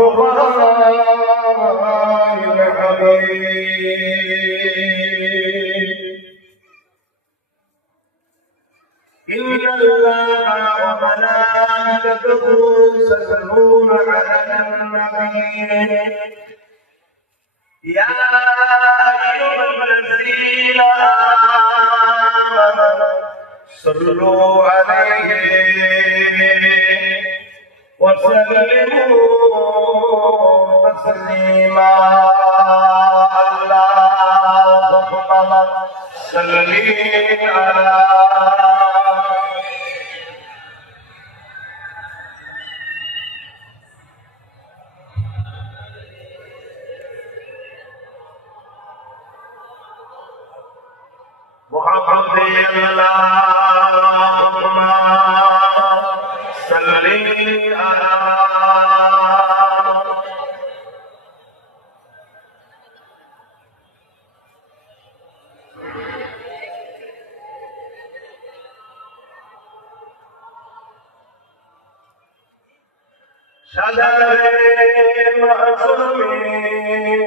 والقرآن الحميد إن الله وملائكته يصلون على النبي يا أيها الذين آمنوا صلوا عليه وسلموا تسليما اللهم صل على محمد اللهم صل على شجر معصومين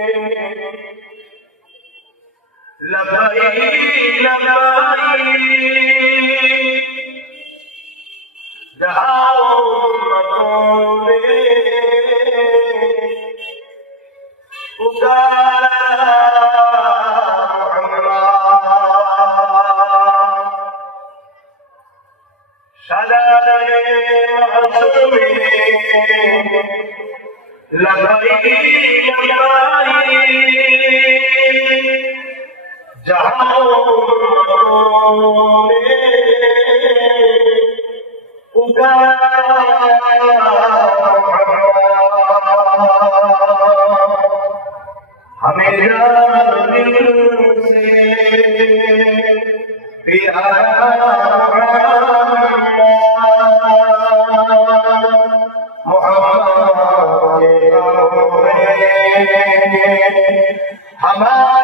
لبيك لبيك دعوهم مقومي لبيك لبيك جہاں ہمیں دل سے پیارا محمد ہمارا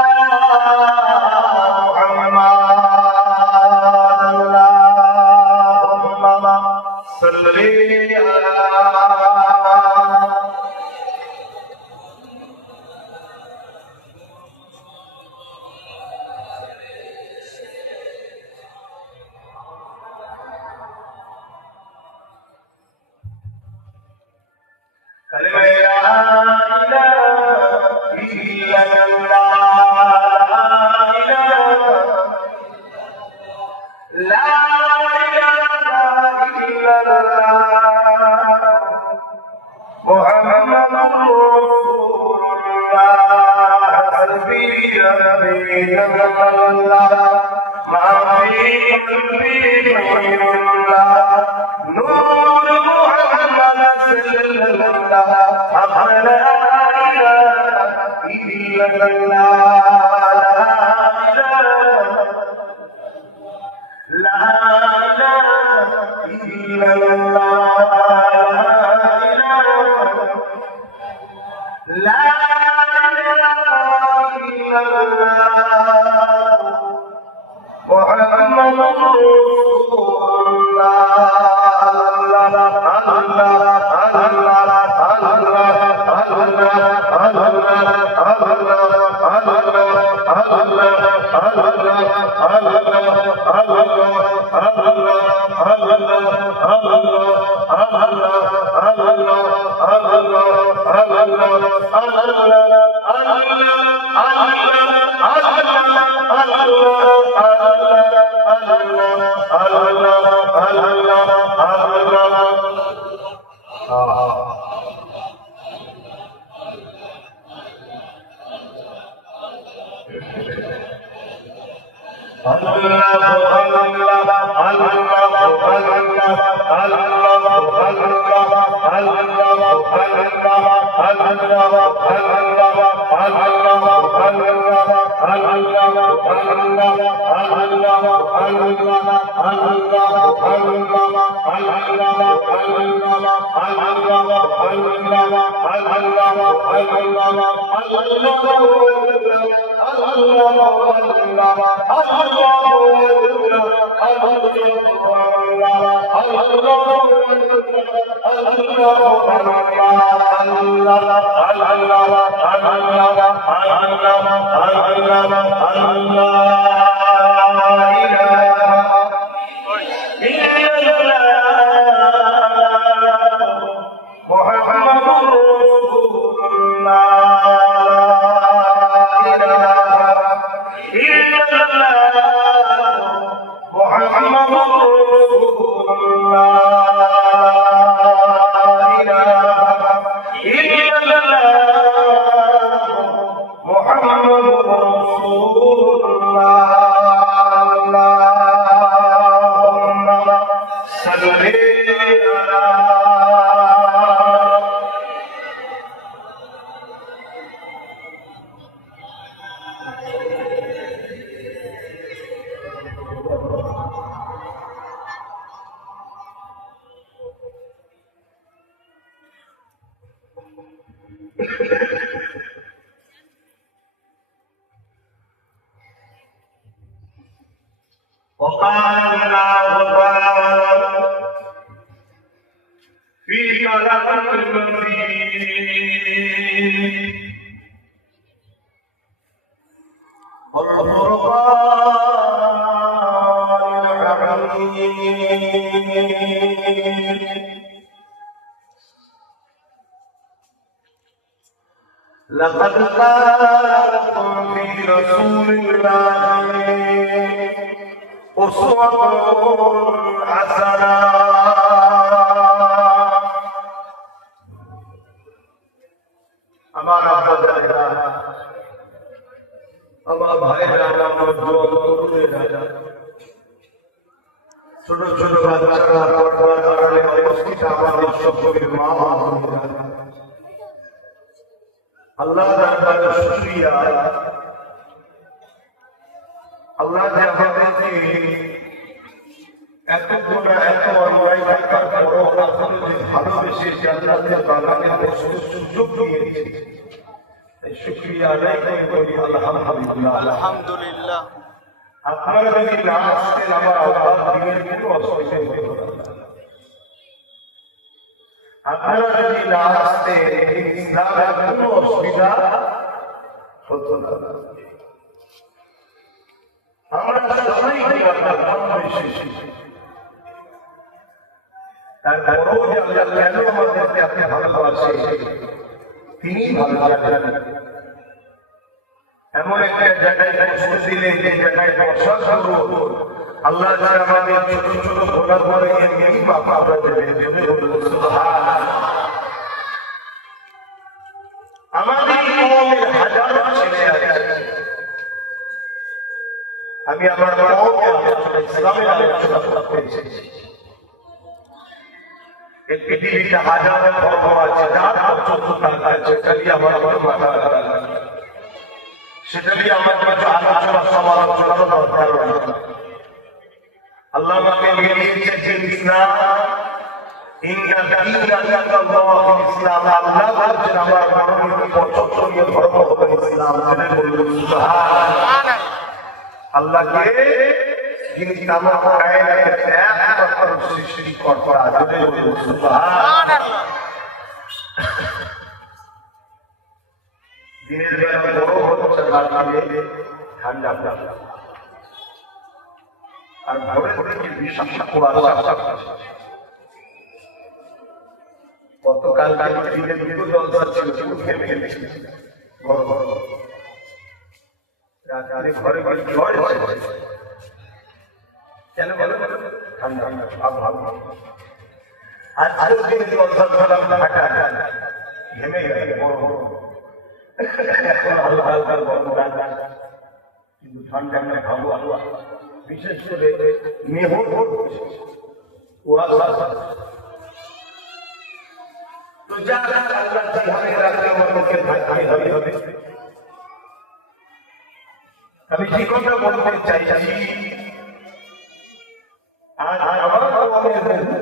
وقال الله تعالى في كلام المزيد والفرقان الحميد لقد كان لكم في رسول الله أسوة حسنة আমার আব্বাজানেরা আমার ভাইরা আমার যুবক-তরুণেরা ছোট ছোট বাচ্চারা পর্দার আড়ালে উপস্থিত আমাদের সকলের মা বোনেরা আল্লাহ দরবারে শুকরিয়া আল্লাহ যে আমাদেরকে এত গুণা এত অন্যায় থাকার পরও আপনাদের ভালোবেসে জান্নাতের বাগানে বসতে সুযোগ দিয়েছে এই শুকরিয়া আদায় করে বলি আলহামদুলিল্লাহ আলহামদুলিল্লাহ। আপনারা যদি না আসতেন আমার আল্লাহ দিনের কোনো অসুবিধা হতো না। আপনারা যদি না আসতেন ইসলামের কোনো অসুবিধা হতো না। আমরা সবাই তারপরেও যে আল্লাহ কেন আমাদেরকে আপনি ভালোবাসে তিনি ভালো জানেন। এমন একটা জায়গায় বসতে দিলে যে জায়গায় বসা করব আল্লাহ যারা আমাদের ছোট ছোট ভোলা করে এমনি বাবা আমরা দেবেন আমাদের কওমের হাজারো ছেলে আছে। আমি আমার কওমকে আলোচনা ইসলামের আলোচনা করতে এসেছি। এই পৃথিবীতে হাজারো ধর্ম আছে, যার পর্যন্ত আছে খালি আমার মাথা ব্যথা লাগে। সেটা নিয়ে আমার কিছু আলোচনা সমালোচনার দরকার নেই। আল্লাহ আমাকে নিয়ে দিয়েছেন ইসলাম, ইন্না দীনা ইনদাল্লাহিল ইসলাম। আল্লাহ বলেছেন আমার মনোনীত পছন্দনীয় ধর্ম হলো ইসলাম। বলুন সুবহানাল্লাহ। আল্লাহকে যিনি তামাম কায়নাতের একমাত্র সৃষ্টিকর্তা, বলুন সুবহানাল্লাহ। দিনের বেলা বড় হচ্ছে, রাতে ঠান্ডা আর ভোরে ভোরে কি বিশাল কুয়াশা। গতকাল দিনে দুটো জলসা ছিল, ঘেমে ঘেমে বড় বড় রাতে ঘরে ঘরে জ্বর হয়েছে। কেন বলো? ঠান্ডা আবহাওয়া। আর আরো দিন জলসা করলাম ঢাকা, ঘেমে গেছে বড় বড়। এখন হালকা হালকা গরম রাত, কিন্তু ঠান্ডা হাওয়া, বিশেষ করে মেহর কুয়াশা। তো যা আল্লাহ যেভাবে রাখতে আমাদেরকে থাকতে হবে। আমি যে কথা বলতে চাইছি, আর আমার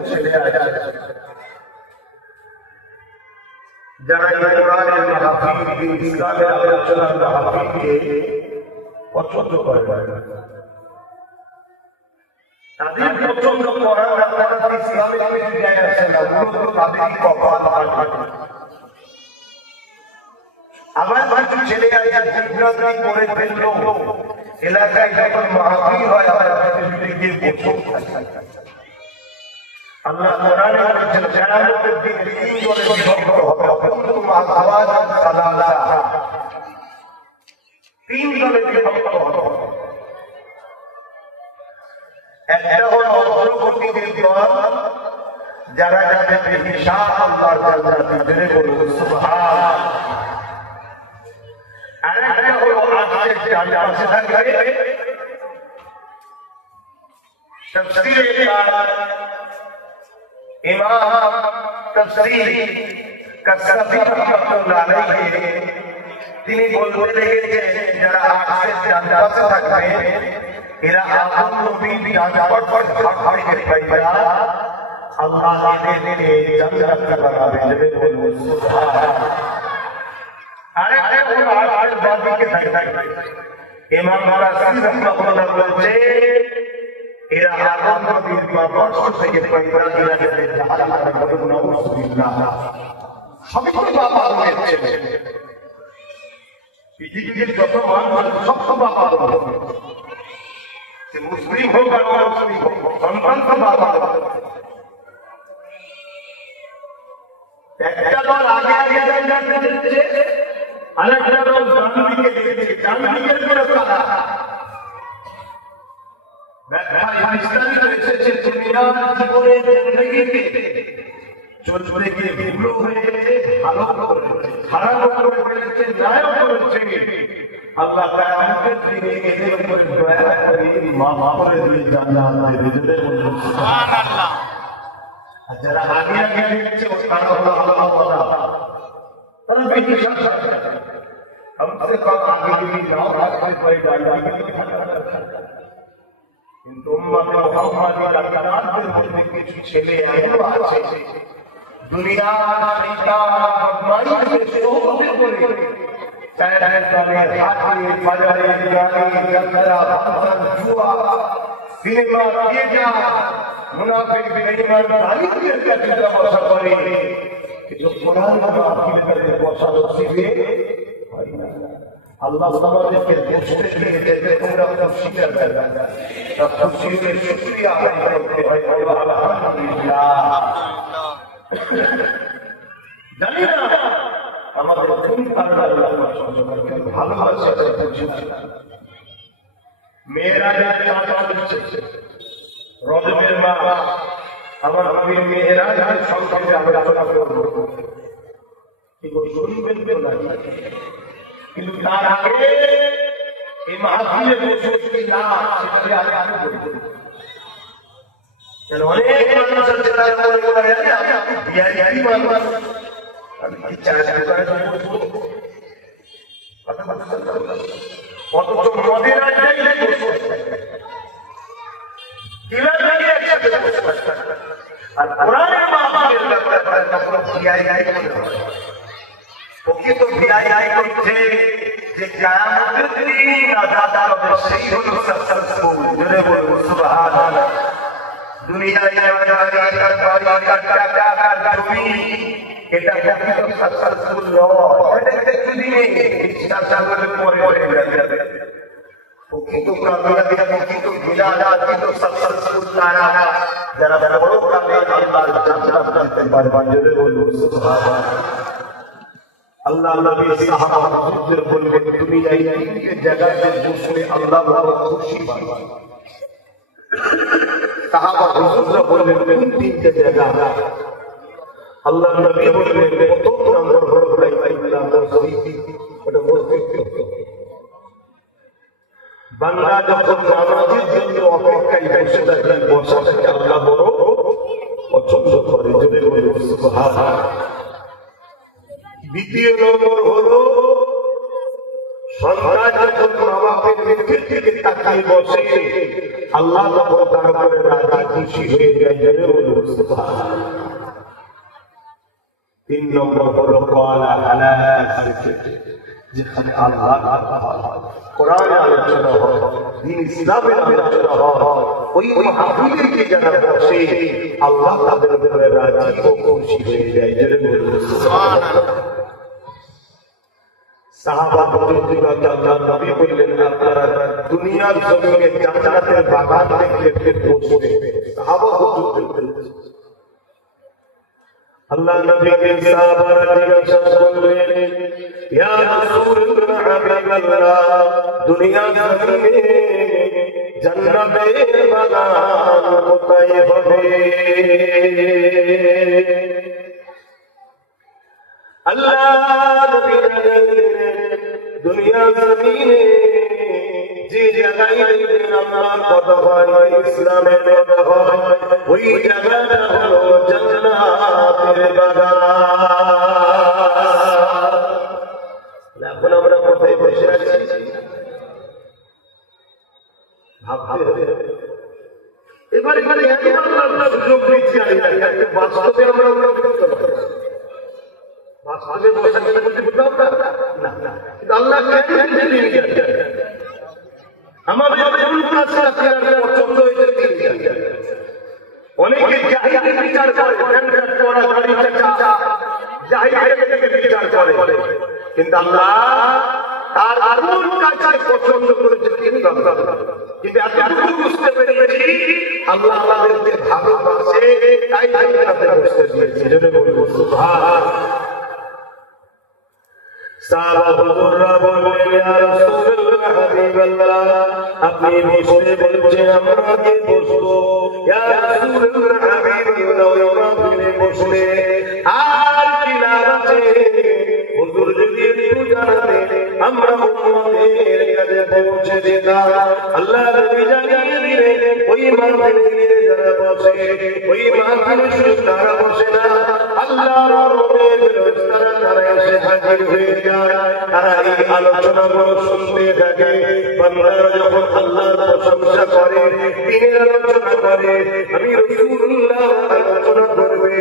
ছেলে আছে যারা এই কোরআনের মাহফিল, ইসলামের আলোচনার মাহফিলকে পছন্দ করে। তাদের পছন্দ করার আপনারা ইসলামে কিছু যায় আসে না, মূলত তাদেরই কপাল ফাটে। আমার কিছু ছেলে আছে বিভ্রান্তি করে ফেললো, এলাকায় যখন মাহফিল হয় আবার আপনাদের গিয়ে বসে আল্লাহ কোরআনে বলেছেন কিয়ামতের দিন তিন দলে বিভক্ত হবে, কুনতুম আযওয়াজান সালাসা, তিন দলে বিভক্ত হবে। একটা হলো অগ্রগতিদের দল, যারা যাদের হিসাব আল্লাহর জান্নাতে জেনে বলুন সুবহান। আরেকটা হলো আরশের ডান পাশে থাকবে তাফসীরে ইমাম তাফসীর কাসসাবি রাহমাতুল্লাহ আলাইহি তিনি বলতে লেগেছেন যারা আরশের ডান পাশে থাকবে এরা আদম নবীর ডান পাশে থাকবে পাইয়া আল্লাহ এদেরকে জান্নাতে বানাবে জেনে বলুন সুবহান। আরেকটা হলো আরশের বাম দিকে থাকবে ইমাম কাসসাবি রাহমাতুল্লাহ বলছে এরা আদম নবীর বংশ থেকে পয়দা হয়েছে, আল্লাহ বলুন নাউযুবিল্লাহ। সবই তো বাবা হয়েছে, পৃথিবীর যত মানুষ সব বাবা হবে, মুসলিম হোক আর অমুসলিম হোক, সন্তান তো বাবা হবে। একটা দল আগে আগে জান্নাতে যাচ্ছে, আরেকটা দল ডান দিকে যাচ্ছে। ডান দিকের করে কারা ইসলামী এসেছে দুনিয়ার জীবনের জিন্দেগিতে চলতে গিয়ে ভুল হয়েছে, ভালো করেছে, খারাপ করেছে, ন্যায় করেছে। আল্লাহ কিয়ামতের দিনে এদের উপর দয়া করে মাফ করে দিয়ে জান্নাতে রেজে বলুন সুবহানাল্লাহ। আর যারা আগে আগে দিচ্ছে ও তারা হলো আল্লাহ ওয়ালা, তারা বেশি সাথে हमसे कम आगे भी नाम रखने पर जाएगी तो কিন্তু উম্মতে মুহাম্মাদির কারাতের মধ্যে কিছু ছেলে এমন আছে দুনিয়ার শয়তান বদমাইশে সোহবত করে চায়ের তলে হাতে বাজারে গাড়ি যাত্রা ফাংশন জুয়া সিনেমা থিয়েটার মুনাফিক বেঈমান জালিমদের কাছে বসা করে जो कुरान का आखिर में बसा नसीबे আল্লাহ আমাদেরকে বুঝতে দিতে তোমরা খুশি করবে, খুশির শুকরিয়া আদায় করতে হয়। আলহামদুলিল্লাহ। জানি না আমাদের কোন কারণে আল্লাহ আমাদেরকে ভালোবাসে বুঝি না। মেয়েরা চাচা দিচ্ছে রজবের মা, আমার নবীর মেয়েরা সংক্ষেপে আলোচনা করবো, কিন্তু শুনবেন তো না। কিন্তু তার আগে এই মাহফিলে বসে না সেটাকে আগে আগে বলতে কেন অনেক মানুষ আছে তারা মনে করে আমি বিহারি মানুষ, আমি ইচ্ছা করে অথচ মদের আড্ডায় একসাথে বসে আর কোরআনের মাহফিলের ব্যাপারে কখনো বিহারি প্রকৃত বিদায় করছে যে কিয়ামতের দিন আযাদ হবে, সেই হলো সাকসেসফুল। জোরে বলুন সুবহানাল্লাহ। দুনিয়ায় টাকা জমি এটা প্রকৃত সাকসেসফুল নয়, এটা একটু দিনে সাকসেসফুল পরে হয়ে যাবে। প্রকৃত কামিয়াবি, প্রকৃত বিদায়, প্রকৃত সাকসেসফুল তারা যারা বড় কামিয়াবি আল্লাহর জান্নাত পেতে পারবে। জোরে বলুন সুবহানাল্লাহ। আল্লাহ নবী সাহাবা হুজুর বললেন দুনিয়ায় তিনটে জায়গাতে বসলে আল্লাহ বড় খুশি হয়। সাহাবা হুজুররা বললেন কোন তিনটে জায়গা? আল্লাহ নবী বললেন প্রথম নম্বর হলো বাইতুল্লাহ মসজিদ, ওটা মসজিদ। বান্দা যখন নামাজের জন্য অপেক্ষায় বসে থাকে, বসাটাকে আল্লাহ বড় পছন্দ করে। যদি বলুন সুবহানাল্লাহ। দ্বিতীয় নম্বর হলো সন্তান যখন মা বাপের মুখের দিকে তাকিয়ে বসে আল্লাহ তখন তার উপরে রাজি খুশি হয়ে যায়। জেনে বলুন সুবহানাল্লাহ। তিন নম্বর হলো যেখানে আল্লাহ কোরআনের আলোচনা হয়, দ্বীন ইসলামের আলোচনা হয়, ওই মাহফিলে গিয়ে যারা বসে আল্লাহ তাদের উপরে রাজি ও খুশি হয়ে যায়। জোরে বলুন সুবহানাল্লাহ। সাহাবা বুজুর্গরা আল্লাহর নবী বললেন, আপনারা দুনিয়ার জমিনে জান্নাতের বাগান দেখতে পৌঁছবে। সাহাবা বুজুর্গরা আল্লাহর নবীকে সাহাবারা জিজ্ঞাসা করলেন, ইয়া রাসূলুল্লাহ হাবিবাল্লাহ, দুনিয়ার জমিনে জান্নাতের বাগান কোথায় হবে? আল্লাহ নবী দুনিয়ার জমিনে যে জায়গায় আল্লাহর কথা হয়, ইসলামের কথা হয়, ওই জায়গাটা হলো জান্নাতের বাগান। এখন আমরা কোথায় বসে আছি ভাবতে এবারে আল্লাহ সুযোগ দিচ্ছি, বাস্তবে আমরা বাস্তবে বসে না, আল্লাহ আমাদের পছন্দ হয়েছে। অনেকে বিচার করে, কিন্তু আল্লাহ তার আগুন কাছে পছন্দ করেছে। কিন্তু এতটুকু বুঝতে পেরেছি, আল্লাহ আমাদেরকে ভালোবাসে, তাই জান্নাতে বসতে দিয়েছে। জোরে বলবো সুবহানাল্লাহ। সাহাবা হুজুররা বললেন, ইয়া রাসূলুল্লাহ হাবিবাল্লাহ, আপনি বসতে বলছেন, আমরা কি বসবো? ইয়া রাসূলুল্লাহ হাবিবাল্লাহ, আমরা বসলে আর কি লাভ আছে? হুজুর যদি একটু জানাতেন, আমরা উম্মতের কাছে পৌঁছে দিতাম। আল্লাহ নবী জানিয়ে দিলেন, ওই মাহফিলে যারা বসে, ওই মাহফিলে শুধু তারা বসে না, আল্লাহর রহমতের ফেরেশতারা তারা এসে হাজির হয়ে যায়। তারা এই আলোচনাগুলো শুনতে থাকে। বান্দারা যখন আল্লাহর প্রশংসা করে, দ্বীনের আলোচনা করে, আমি রাসূলুল্লাহ আলোচনা করবে,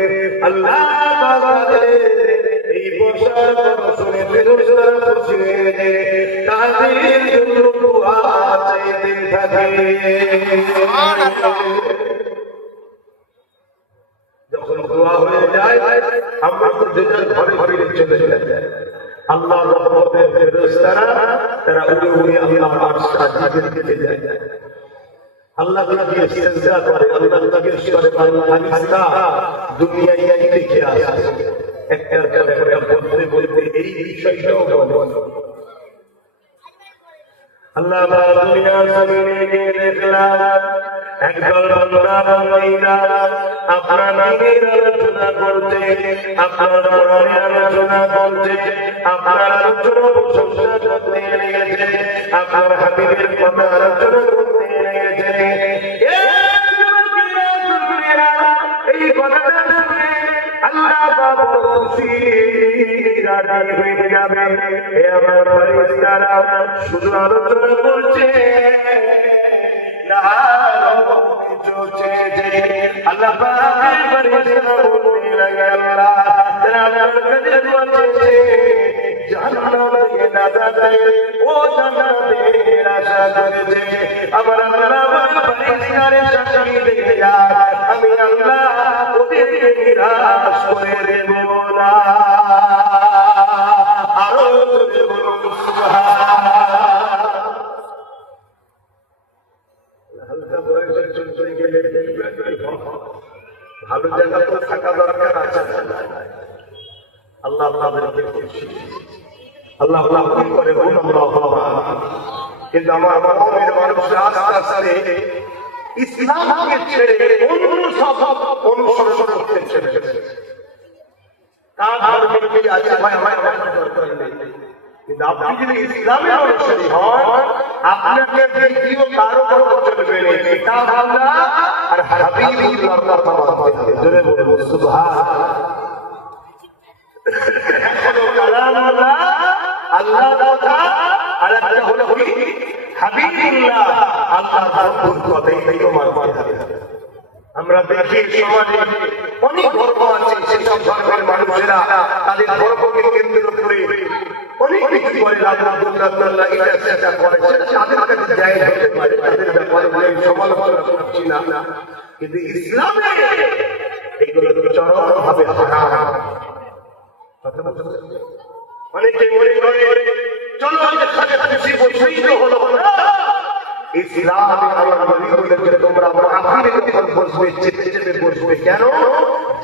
আল্লাহ তাআলা এই বসার কথা শুনে ফেরেশতারা খুশি হয়ে যায়, তাদের জন্য দোয়া চাইতে থাকে। যখন দোয়া হয়ে যায়, আমরা তো যেটা ঘরে ঘরে চলে যায়, আল্লাহর রহমতের ফেরেশতারা তারা উড়ে উড়ে আল্লাহর আরশ আজিজের দিকে যায়। আল্লাহ তাকে সিজদা করে, আল্লাহ তাকে করে বান্দা দুনিয়ায় দেখে আসে। একটার পর একটা বলতে বলতে এই বিষয়টাও বলেন। আল্লাহ দুনিয়ার জমিনে গিয়ে দেখলাম একদল বান্দা বান্দীরা আপনার নামের আলোচনা করতে, আপনার কোরআনের আলোচনা করতে, আপনার আলোচনা প্রশংসা করতে লেগেছে, আপনার হাবিবের কথা আলোচনা করতে লেগেছে। এই কথাটা শুনে আল্লাহ বাবা খুশি রাজি হয়ে যাবে। এ আমার ফেরেশতারা শুধু আলোচনা করছে না, আল্লাহ পাকের ফেরেশতারা বলতে লাগে, আল্লাহ তারা আপনার কাছে দোয়া করছে, জান্নাত থেকে নাজাত ও জান্নাতের আশা করেছে। আবার আল্লাহ ফেরেশতাদের সাক্ষী দেখে যায়, আমি আল্লাহ ওদেরকে নিরাশ করে দেব না। আরো জোরে বলুন সুবহানাল্লাহ। হালকা বয়সে চলতে গেলে ভালো জায়গা তো থাকা দরকার আছে। আল্লাহ আপনাদেরকে খুশি, আল্লাহ কি করে বলুন আমরা। কিন্তু আমার মুমিন মানুষরা আস্তে আস্তে ইসলামকে ছেড়ে অন্য সব অনুসরণ করতে ছেড়েছে। তার ধর্মকে আছে ভাই আমার দরকার নেই। কিন্তু আপনি যদি ইসলামের অনুসারী হন, আপনাকে দ্বিতীয় কারো কথা চলবে না, কিতাব আল্লাহ আর হাবিবুল্লাহর কথা মানতে হবে। জোরে বলুন সুবহানাল্লাহ। কালাম আল্লাহ, আল্লাহর কথা, আর একটা হলো কি হাবিবুল্লাহ, আল্লাহর কথা। এই তো মানতে হবে। আমরা দেখি সমাজে অনেক ধর্ম আছে, সেসব ধর্মের মানুষেরা তাদের ধর্মকে কেন্দ্র করে অনেক কিছু করে সুন্নাতুল্লাহ এটা সেটা করেছে তাদের কাছে জায়েজ হতে পারে, তাদের ব্যাপারে আমি সমালোচনা করছি না, কিন্তু ইসলামে এগুলো চরমভাবে হারাম। অনেকে মনে করে চলো সাথে খুশি বসেই হলো না। ইসলামে আমার নবী বলেছে তোমরা মাহফিলে যখন বসবে চেপে চেপে বসবে, কেন?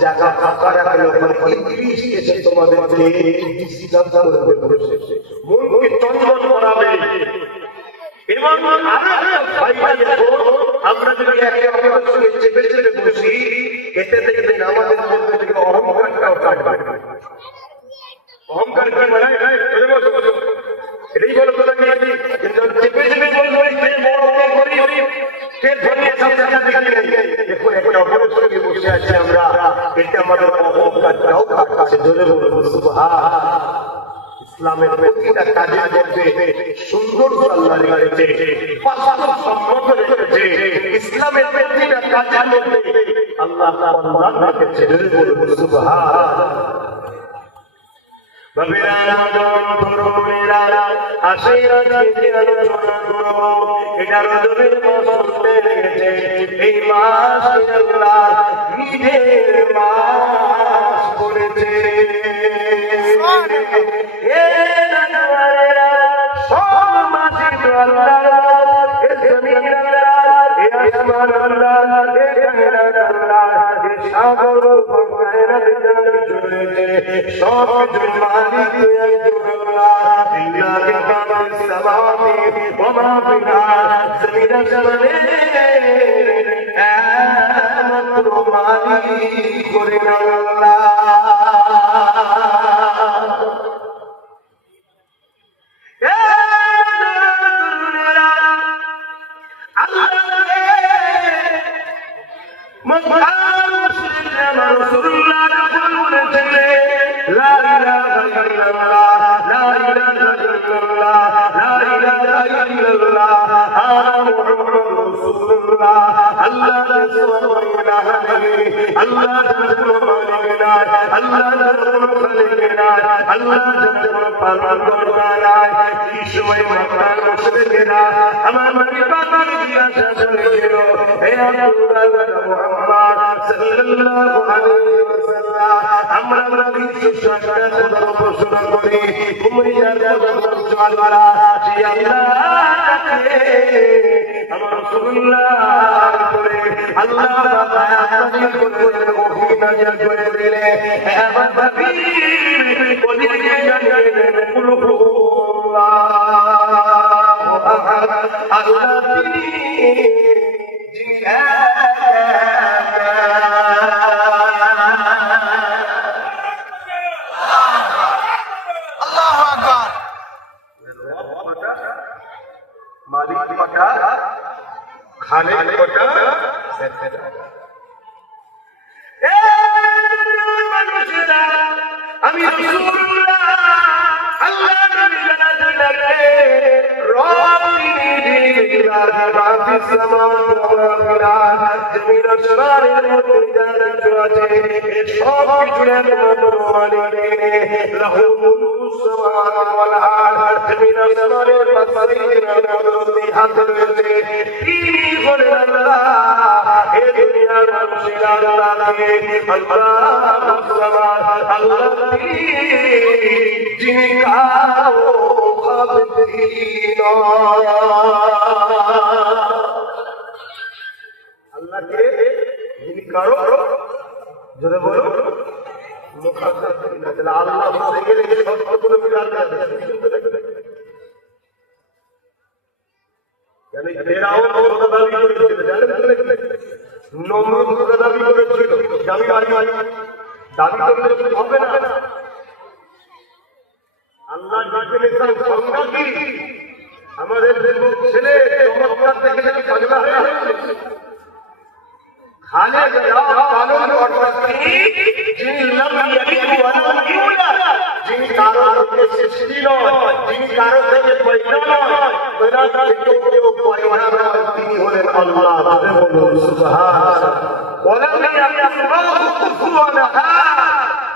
জায়গা ফাঁকা রাখলে ওখানে ইবলিস এসে তোমাদেরকে ডিস্টার্ব করবে, বসে মনকে চঞ্চল করাবে। এবং আমরা যদি একে অপরের সঙ্গে চেপে চেপে বসি, এতে দেখবেন আমাদের মধ্যে থেকে অহংকারটাও কাটবে। অহংকার করে বলে এটাই বলো তো নাকি চেপে চেপে বলবে কে বড় কে গরিব কে ধনী, সব জায়গা দেখি দেখো এখন অপরের সঙ্গে বসে আছি আমরা, এটা আমাদের অহংকারটাও কাটছে। জোরে বলুন সুবহান। ইসলামের প্রতিটা কাজের মধ্যে সৌন্দর্য আল্লাহ রেখেছে, বাস্তব সম্মত রেখেছে। ইসলামের প্রতিটা কাজের মধ্যে আল্লাহ সম্মান রেখেছে। জোরে বলুন সুবহান। বাবেরা রমজান তরুণেরা আসে রাতে আলোচনা করব, এটা রজবের মাস চলতে লেগেছে। এই মাস আল্লাহ নিজের মাস করেছে। সব মাসে আল্লাহ জমিন আল্লাহ আসমান আল্লাহ সাগর সব মালিক করে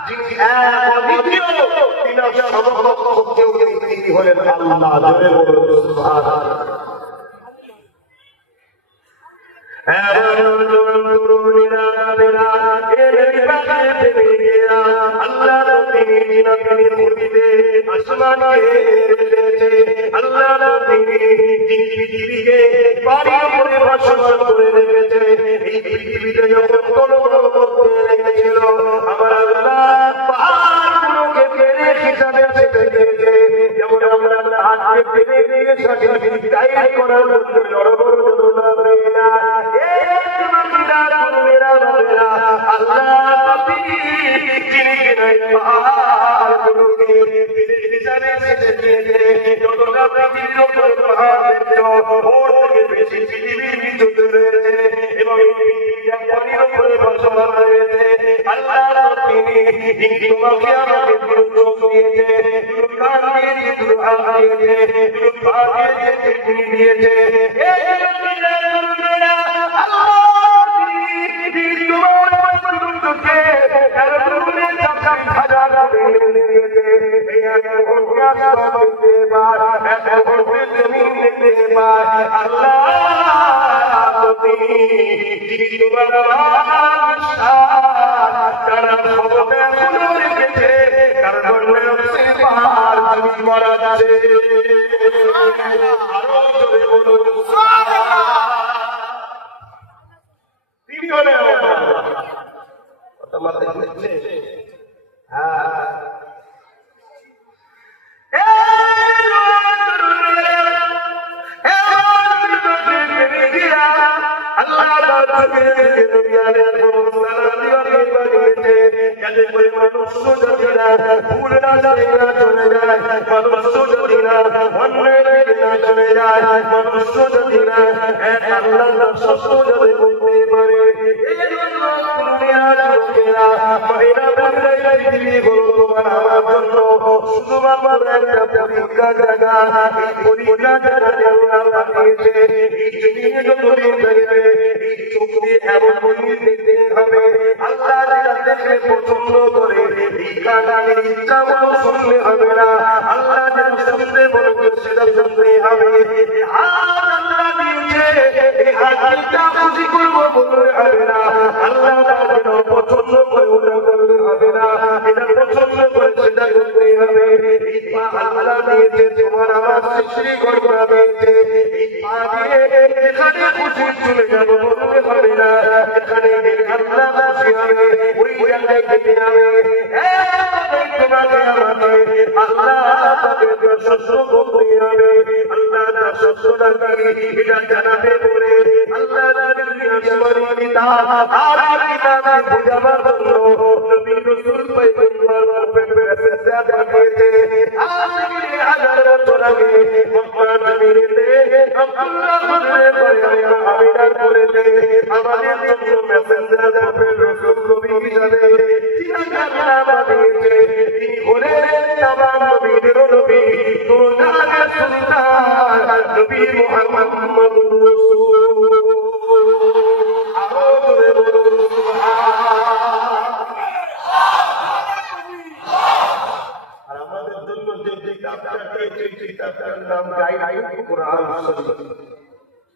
যিনি এক অদ্বিতীয়, তিনার সমকক্ষ কেউ নেই, তিনি হলেন আল্লাহ।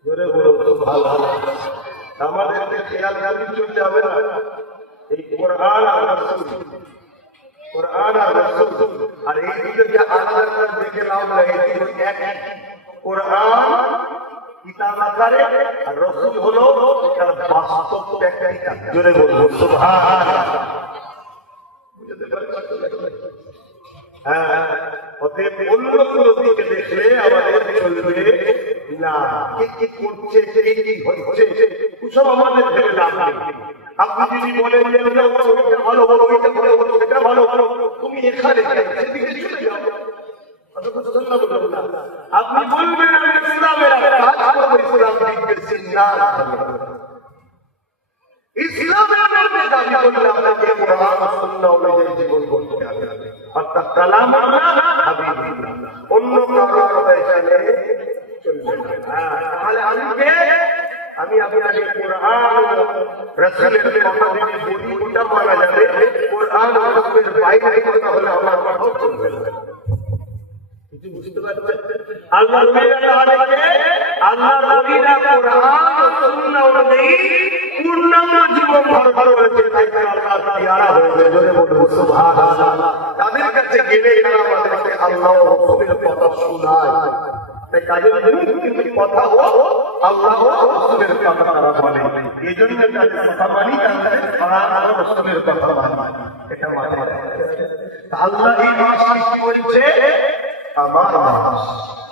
জোরে বলুন সুবহানাল্লাহ। কোরআন শরীফের বাইরে কথা হলে আমার কথা চলবে না। কিছু বুঝতে পারছেন? আল্লাহ নবীরা কোরআন ও সুন্নাহ অনুযায়ী পূর্ণাঙ্গ জীবন ধারণ করেছে, তাই আল্লাহ পেয়ারা হয়েছে। জোরে বলুন সুবহানাল্লাহ। তাদের কাছে গেলে তারা আমাদেরকে আল্লাহ ও রাসূলের কথা শোনায়, তাই তাদের কিন্তু কথা ও আল্লাহ ও রাসূলের কথা তারা বলে। এই জন্য তাদের কথা মানি, তাদের কোরআন ও রাসূলের কথা মানি। এটা মাথায় রাখতে হবে। আল্লাহ এই মাস সৃষ্টি করেছে আমার মাস।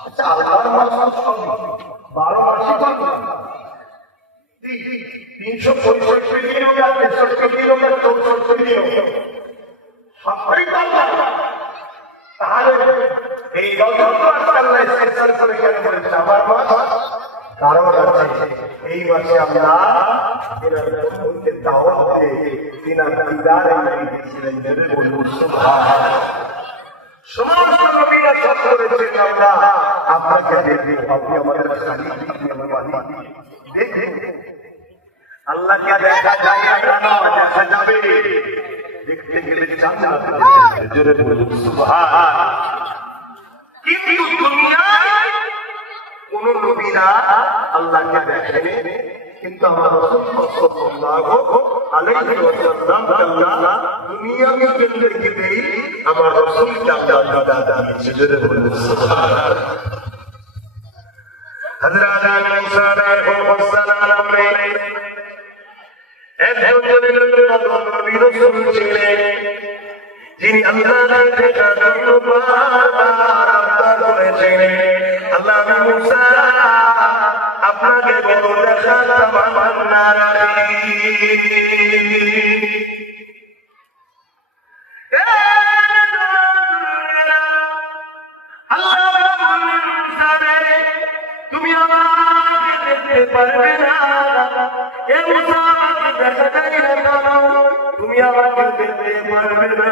আচ্ছা, আল্লাহর মাস 12 মাসই বলবো, 365 দিন হোক, 63 দিন হোক, 64 দিন হোক, সবটাই তো আল্লাহ। তাহলে এই রজব মাস আল্লাহ স্পেশাল করে কেন বলেছে আমার মাস? কারণ আছে, এই মাসে আমরা দাওয়াত দিয়ে তিনার দিদার দিয়েছিলেন। বলবো সুবহানাল্লাহ। সমস্ত নবীরা সব করেছেন, আমরা আপনাকে দেখবো, আপনি আমাদের দেখবেন। আল্লাহকে দেখা যায় না, দেখা যাবে, দেখতে গেলে জান্নাত। জোরে বলুন সুবহানাল্লাহ। কিন্তু দুনিয়ায় কোন নবীরা আল্লাহকে দেখেনি, কিন্তু আমার রাসূল সাল্লাল্লাহু আলাইহি ওয়াসাল্লাম আল্লাহ দুনিয়াবি জিন্দেগিতে আমার রাসূল জান্নাত দাতা দিয়েছে। জোরে বলুন সুবহানাল্লাহ। হযরত মুসা আলাইহিসসালাম ने একজনের নবী রাসূল ছিলেন, যিনি আল্লাহর দেখার জন্য বারবার আবদার করেছিলেন, আল্লাহ মুসা আপনাকে বড় দেখা তামান্না রাখি। আল্লাহ বললেন, মুসা রে, তুমি আমাকে দেখতে পারবে না। এ মুসা, আমাকে দেখা যায় না কেন? তুমি আমাকে দেখতে পারবে না।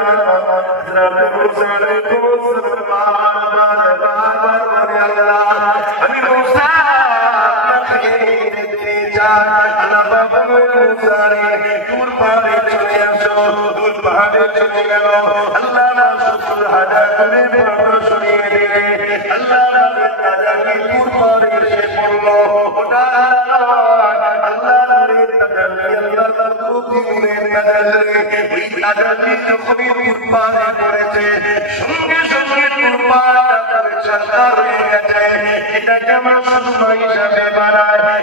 হযরত মুসা আলাইহিস সালাম বারবার বলে, আল্লাহ আমি মুসা আপনাকে দেখতে চাই। আল্লাহ বললেন, মুসা রে, দূর পাহাড়ে চলে আসো। দূর পাহাড়ে চলে গেল। আল্লাহ রাসূল হাদা করে বর্ণ শুনিয়ে দিলে। আল্লাহ তাআলা দূর পাহাড়ে এসে পড়ল। ওটা আল্লাহ করেছে, সঙ্গে সঙ্গে এটাকে আমরা সুন্নাহ হিসাবে বানাই।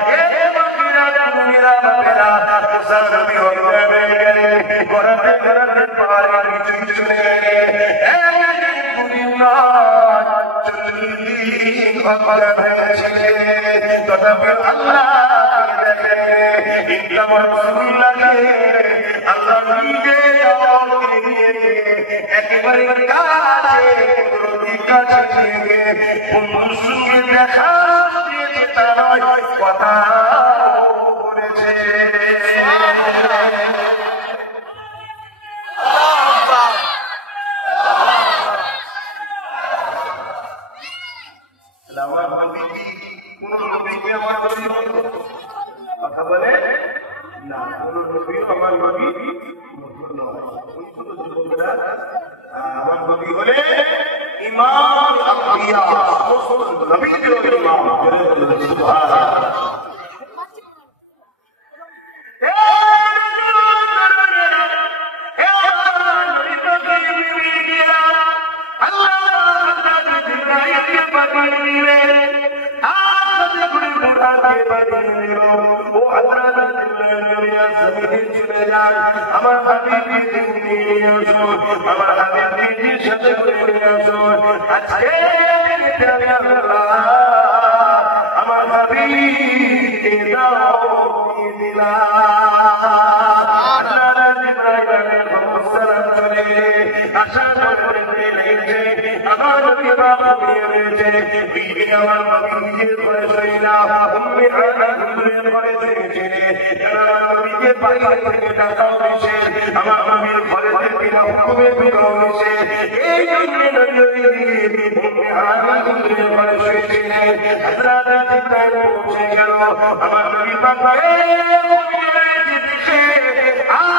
গড়াতে গড়াতে পাহাড়ে কিছু চলে গেলে তথাপি আল্লাহ আল্লাহ নিজে একেবারে কাছে বন্ধুর সঙ্গে দেখা দিয়েছে, তারা কথা বলেছে। আমার নবী কোন নবীকে আমার নবী কথা বলে না, কোন নবী আমার নবী আমার নবী হলে ইমাম আম্বিয়া, নবীদের ইমাম। সুবহানাল্লাহ। আমার হাবিবের সাথে আজকে আমার হাবিবকে দাও আশা করে আমার নবী বাবা রয়েছে, আমার নবীকে ধরে না উম্মে আনা ঘরে থেকে নবীকে বাইরে থেকে ডাকা হয়েছে, আমার নবীর ঘরে থেকে হুকুমে বেরো হয়েছে। এই জন্য নবী উম্মে আনা ঘরে শুয়েছিলেন। হযরত জিবরাইল পৌঁছে গেল আমার নবী বাবা আর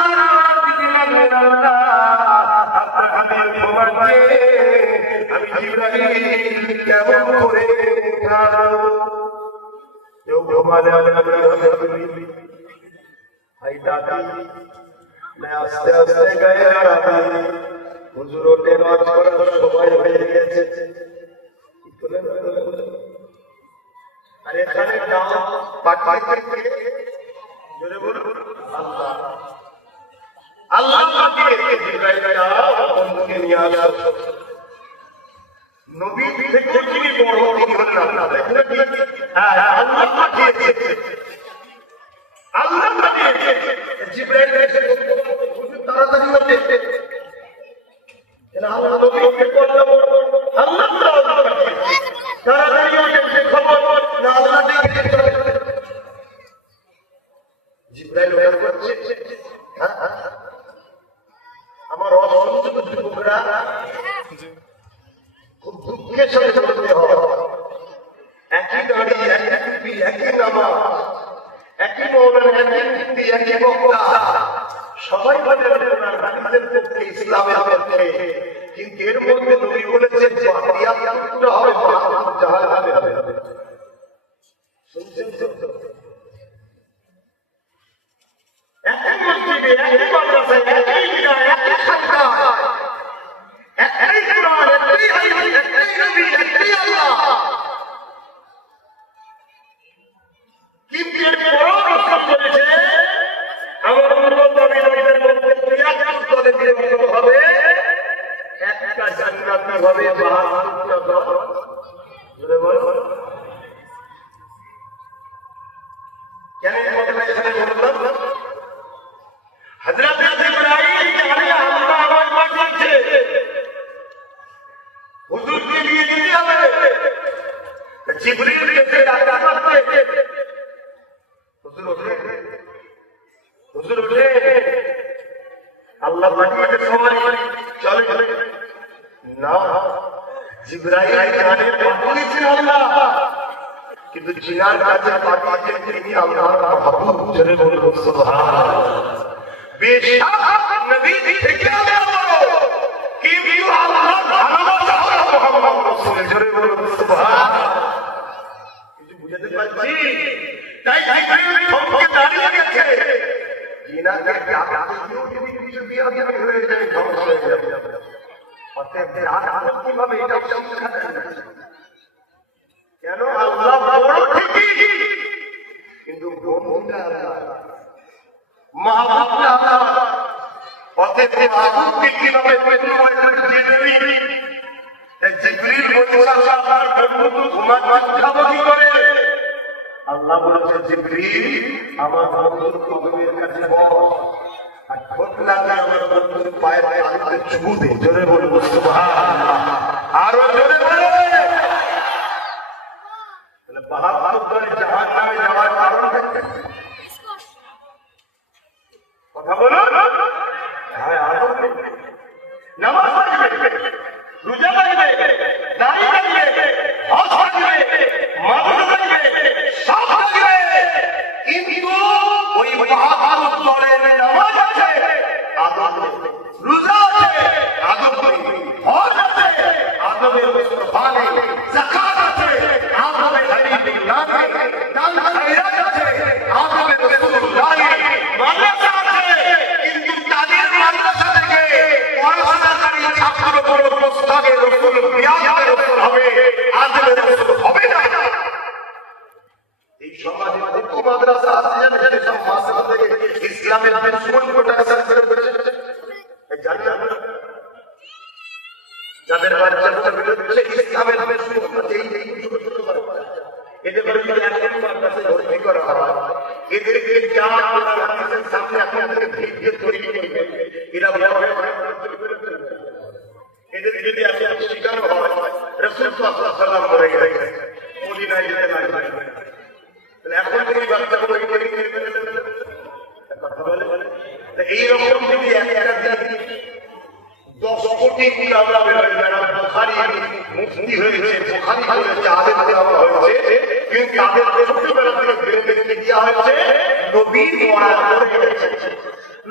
দিতে লাগলেন, আল্লাহ জিবরাইল কেমন করে উঠানো কেউ ঘুমালে ভাই দাদি मैं আস্তে আস্তে গায়ে রাখি হুজুর ওঠে নাচ করার সময় হয়ে গেছে আর এখানে নাম পাঠাই জোরে বলুন আল্লাহ আল্লাহ পাঠিয়েছে জিবরাইল বন্ধুকে নিয়ে আসো নবী থেকে যিনি বড় তিনি হলেন আল্লাহ হ্যাঁ আল্লাহ পাঠিয়েছে আল্লাহ পাঠিয়েছে জিবরাইল এসে হুজুর তাড়াতাড়ি ওঠে এরা আল্লাহ নবীকে বলল আল্লাহ পাঠিয়েছে তাড়াতাড়ি ওঠে খবর না আল্লাহ ডেকে জিবরাইল ওঠে করছে আমার অসংখ্য যুবকরা খুব দুঃখের সাথে চলতে হয় একই দাড়ি একই টুপি একই নামাজ একই মৌলানা একই হিন্দি একই বক্তা সবাই বলে ইসলামের পক্ষে কিন্তু এর মধ্যে নবী বলেছেন হবে শুনছেন তো একই মসজিদে একই মাদ্রাসায় একই মিনার একই খানকা একই কোরআন একই হাদিস একই নবী একই আল্লাহ কিন্তু এর বড় প্রশ্ন করেছে আমার মুরব্বিদের মধ্যে কিয়ামত দলে বিভক্ত হবে একটা জান্নাতি হবে 72টা দল জোরে বলো কেন এই কথাটা এখানে বললাম হযরত ইব্রাহিম আলাইহিস সালাম আওয়াজ পাঠিয়েছে হুজুরকে নিয়ে যেতে হবে জিবরিল কে ডাকা করতে হুজুর উঠে আল্লাহ পাঠিয়েছে সবাই চলে না জিবরাইল জানে পাঠিয়েছেন আল্লাহ কিন্তু জিনার কাছে পাঠিয়েছেন তিনি আল্লাহর মাহবুব জোরে বলুন সুবহানাল্লাহ বেশক নবী থেকে বলো কিন্তু আল্লাহর ভালোবাসা হলো মুহাম্মদ রাসূল জোরে বলুন সুবহানাল্লাহ কিছু বুঝাতে পারছি তাই থমকে দাঁড়িয়ে গেছে জিনাকে ডাকা দিও যদি কিছু বিয়া হয়ে যায় ধ্বংস হয়ে যাবে অতএব ডাকা কিভাবে এটা শিক্ষা দেন কেন আল্লাহ বড় ঠিকই কিন্তু বন্ধুটা আল্লাহ মাহবুবটা আল্লাহ অতএব মাহবুবকে কিভাবে পেটুয়াইতে দিবি জিবরিল বলছে আল্লাহর বন্ধু ঘুমাবো কি করে আল্লাহ বলেছে জিবরিল আমার বন্ধুর কদমের কাছে বস আর ঠোঁট লাগা আমার বন্ধুর পায়ের আলিতে চুমু দে জোরে বলুন সুবহানাল্লাহ আরো জোরে বলে তাহলে 72 দলে জাহান্নামে যাওয়ার কারণ কথা বলুন হ্যাঁ আরো নামাজ পড়বে রোজা রাখবে দাড়ি রাখবে হজ করবে মাদ্রাসা যাবে সব করবে কিন্তু ওই 72 দলের নামাজ আছে আদব রোজা আছে আদব হজ আছে আদবের মুস্তফানে যাকাত আছে আদবের হাবিবিল্লাহ দান খায়রাত আছে আদবের রাসূলুল্লাহ মাদ্রাসা আছে কিন্তু তাদের মাদ্রাসা থেকে পড়াশোনাকারী ছাত্র বড় প্রস্তাবে রাসূল বিয়াদের রাসূল হবে আদবের রাসূল হবে না এই সমাজে কত মাদ্রাসা আছে জানেন সব মাদ্রাসা থেকে ইসলামের নামে সুন্নতটা সার্ভে করেছে এই জানেন যাদের বাচ্চাদের বিরুদ্ধে ইসলামের নামে সুন্নত এই ছোট ছোট বাচ্চা এদের বিরুদ্ধে একজন মাদ্রাসা ভর্তি করা হয় এদেরকে যা হাদিসের সামনে আপনাদেরকে ভিডিও তৈরি করবে এরা বলে এদের যদি আপনি শিকার হয় রাসূল সাল্লাল্লাহু আলাইহি ওয়াসাল্লাম বলে গেছেন মদিনায় যেতে না তাহলে এখন তুমি বাচ্চাগুলো কথা বলে এইরকম যদি একটা 10 কোটি আমরা যারা বুখারী মুফতি হয়েছে বুখারী হয়েছে আলেম দেওয়া হয়েছে কিন্তু তাদের ছোটবেলা থেকে বেঁধে দেওয়া হয়েছে নবীর মরা করে গেছে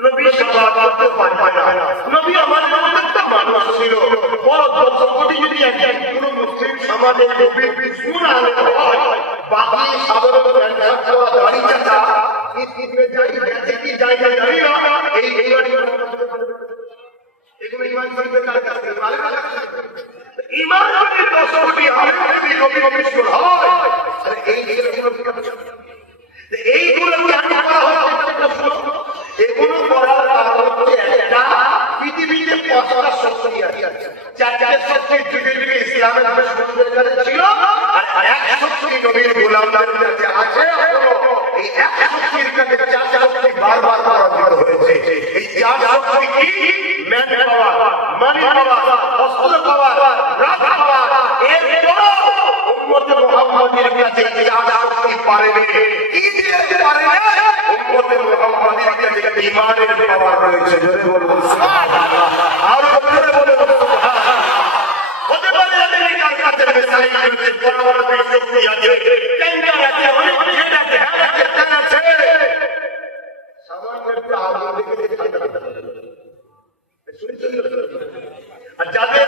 নবী সবার করতে পারে না নবী আমাদের মতো একটা মানুষ ছিল বড় 10 কোটি যদি আমাদের নবীর দুশমন আলেম হয়, বাকি সাধারণ প্যান্ট খাওয়া দাড়ি চাচা ঈদে যাই গেছে কি যায় না জানি না, এই এগুলো ইমান শরীফের কাছে পারে না। ইমান যদি 10 কোটি আলেম যদি নবী দুশমন হয়, আরে এইগুলো কেন করা হচ্ছে? এগুলো করার কারণ হচ্ছে একটা, পৃথিবীতে 5টা শক্তি আছে। 4টে শক্তি পৃথিবীতে ইসলামের নামে শত্রুদের কাছে ছিল, আর এক শক্তি নবীর গোলামদের কাছে আছে। এই এক শক্তির কাছে 4 শক্তি বারবার পরাজিত হয়েছে। এই 4 শক্তি কি? ম্যান পাওয়ার, মানি পাওয়ার, অস্ত্র পাওয়ার, রাত পাওয়ার। এরপরও উম্মতে মুহাম্মাদের কাছে 4 শক্তি পারেনি। কি দিয়ে পারেনি? উম্মতে মুহাম্মাদের কাছে ঈমানের পাওয়ার রয়েছে। জোরে বলুন সুবহানাল্লাহ। আর জোরে বলুন সুবহানাল্লাহ। হতে পারে আমেরিকার কাছে মিসাইল আছে, বড় বড় শক্তি আছে, ট্যাঙ্কার আছে, অনেক জেট আছে, হ্যাঁ আছে। সামান্য একটা আগুন দেখে ঠান্ডা আর যাদের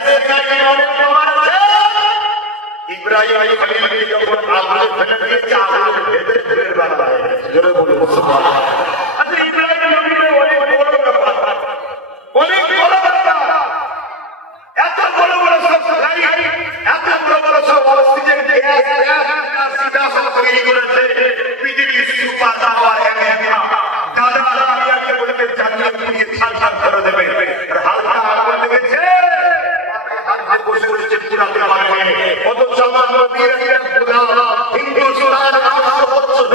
অনেক পাওয়ার আছে, ইব্রাহিম খলিলকে যখন আগুনে ফেলে দিয়েছে,